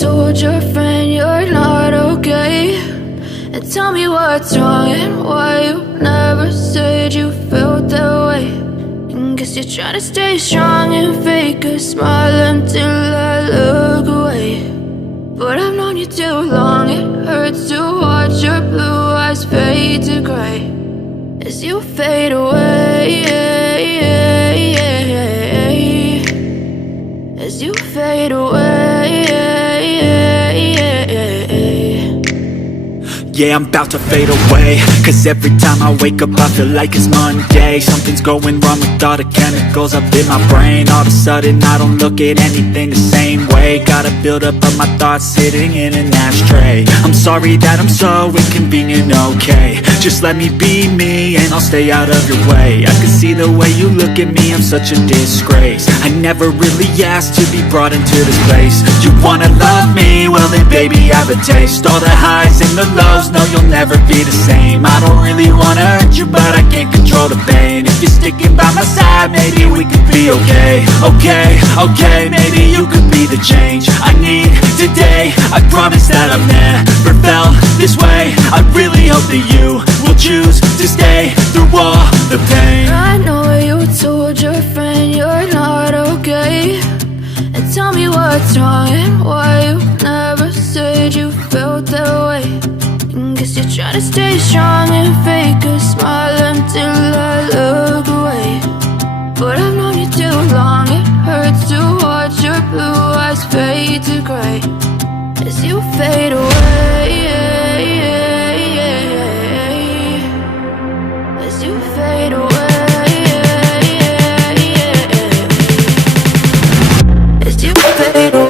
told your friend you're not okay, and tell me what's wrong and why you never said you felt that way. And guess you're trying to stay strong and fake a smile until I look away. But I've known you too long, it hurts to watch your blue eyes fade to gray as you fade away, as you fade away. Yeah, I'm about to fade away, cause every time I wake up I feel like it's Monday. Something's going wrong with all the chemicals up in my brain. All of a sudden I don't look at anything the same way. Got a buildup of my thoughts sitting in an ashtray. I'm sorry that I'm so inconvenient, okay. Just let me be me and I'll stay out of your way. I can see the way you look at me, I'm such a disgrace. I never really asked to be brought into this place. You wanna love me? Well then baby have a taste. All the highs and the lows, no you'll never be the same. I don't really wanna hurt you, but I can't control the pain. If you're sticking by my side, maybe we could be okay. Okay, maybe you could be the change I need today. I promise that I've never felt this way. I really hope that you will choose to stay through all the pain. I know you told your friend you're not okay, and tell me what's wrong and why you never said you felt that way. And guess you're trying to stay strong and fake a smile until I look away. But I've known you too long, it hurts to watch your blue eyes fade to gray as you fade away, as you fade away, as you fade away.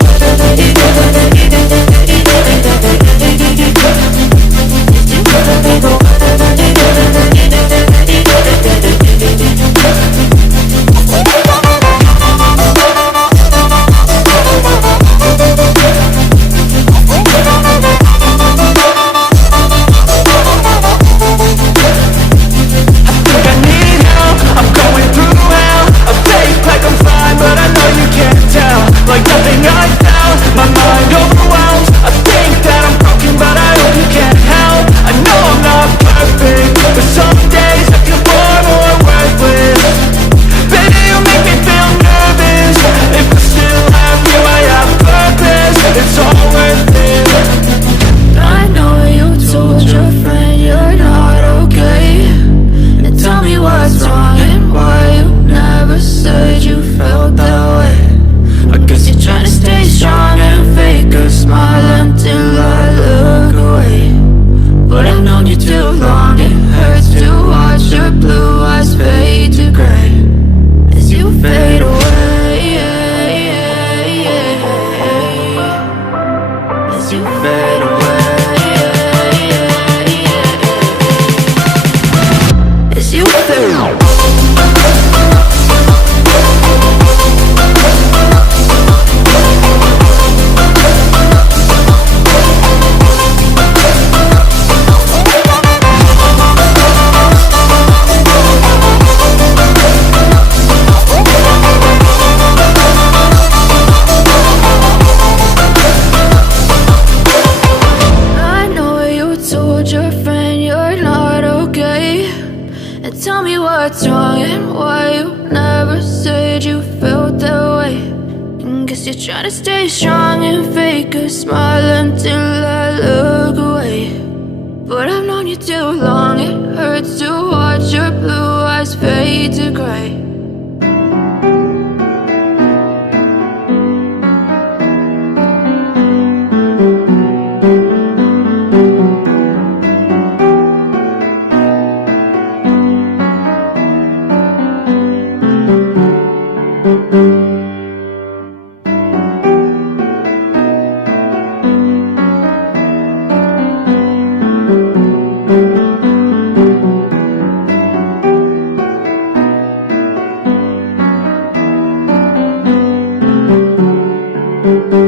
Like nothing I felt, my mind overwhelms. I think that I'm broken, but I hope you can't help. I know I'm not perfect, but some days I feel far more worthless. Baby, you make me feel nervous. If I still have you, I have purpose. It's all worth it. I know you told your friend you're not okay, and tell me what's wrong and why you never said you felt that way. I guess you're trying to stay strong and fake a smile until I look away. But I've known you too long, it hurts to watch your blue eyes fade to gray as you fade away, as you fade away, as you fade away. Tell me what's wrong and why you never said you felt that way. And guess you're trying to stay strong and fake a smile until I look away. But I've known you too long, it hurts to watch your blue eyes fade to gray. Thank you.